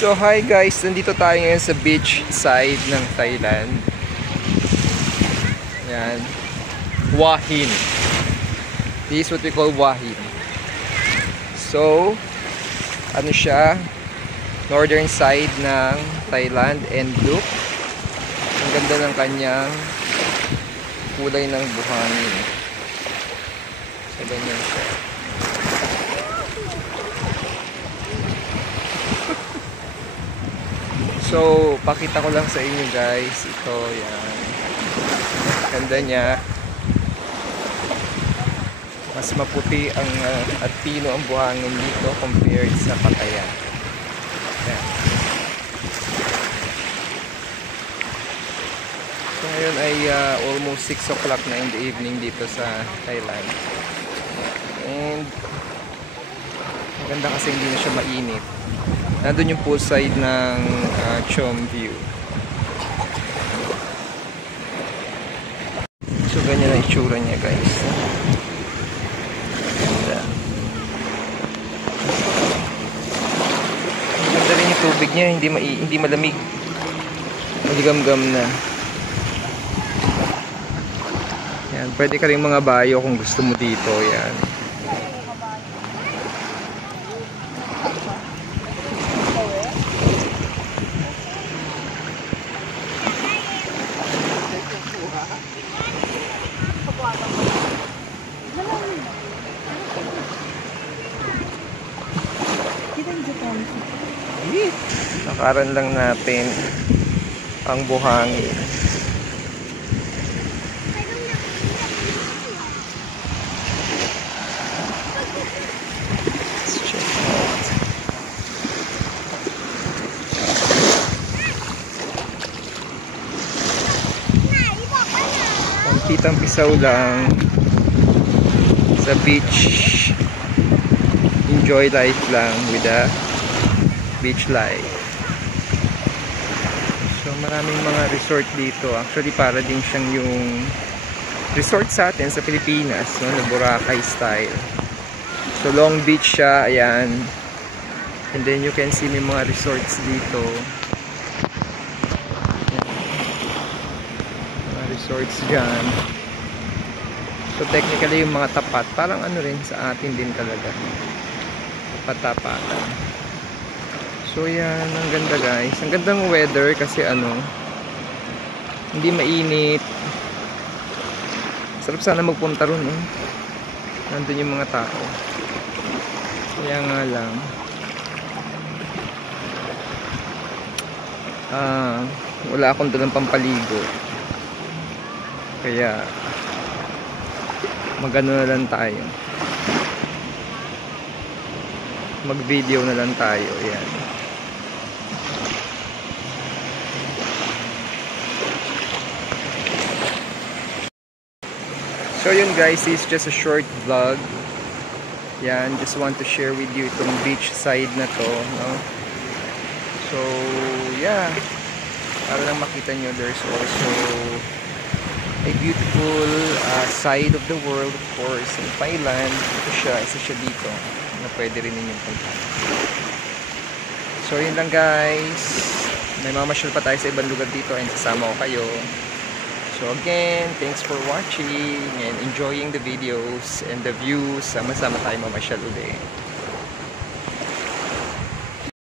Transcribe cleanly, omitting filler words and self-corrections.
So hi guys, nandito tayo ngayon sa beach side ng Thailand. Yan. Hua Hin. This is what we call Hua Hin. So, ano siya? Northern side ng Thailand, and look. Ang ganda ng kanyang kulay ng buhangin. So, ganyan siya. So, pakita ko lang sa inyo guys. Ito, yan. Ganda niya. Mas maputi ang at pino ang buhangin dito compared sa Pattaya. Yan. So, ngayon ay almost 6 o'clock na in the evening dito sa Thailand. And maganda kasi hindi na siya mainit. Nandun yung poolside ng Chom View. So ganyan ang itsura niya guys. Ganda. Ganda rin yung tubig niya, hindi malamig. Maligam-gam na. Yan, pwede ka rin mga bayo kung gusto mo dito. Yan. Nakaran lang natin ang buhangin. Let's check out. Pangkitang pisaw lang sa beach. Enjoy life lang with the beach life. So maraming mga resort dito. Actually para din siyang yung resort sa atin sa Pilipinas, no? Na Boracay style. So Long Beach siya, ayan. And then you can see may mga resorts dito. Mga resorts dyan. So technically yung mga tapat, parang ano rin sa atin din talaga. Tapat-tapatan. So yan, ang ganda guys. Ang gandang weather kasi ano, hindi mainit. Sarap sana magpunta ron, eh. Nandun yung mga tao. Kaya nga lang. Wala akong dalang pampaligo. Kaya magano na lang tayo. Mag-video na lang tayo. Yan. So yun guys, it's just a short vlog. Yan, just want to share with you itong beach side na to, no? So yeah, para lang makita nyo, there's also a beautiful side of the world, of course, in Thailand. Ito siya, isa siya dito na pwede rin ninyong punta. So yun lang guys, may mamasyal pa tayo sa ibang lugar dito and sasama ko kayo. So again, thanks for watching and enjoying the videos and the views. Sama-sama tayo mamasyal ulit.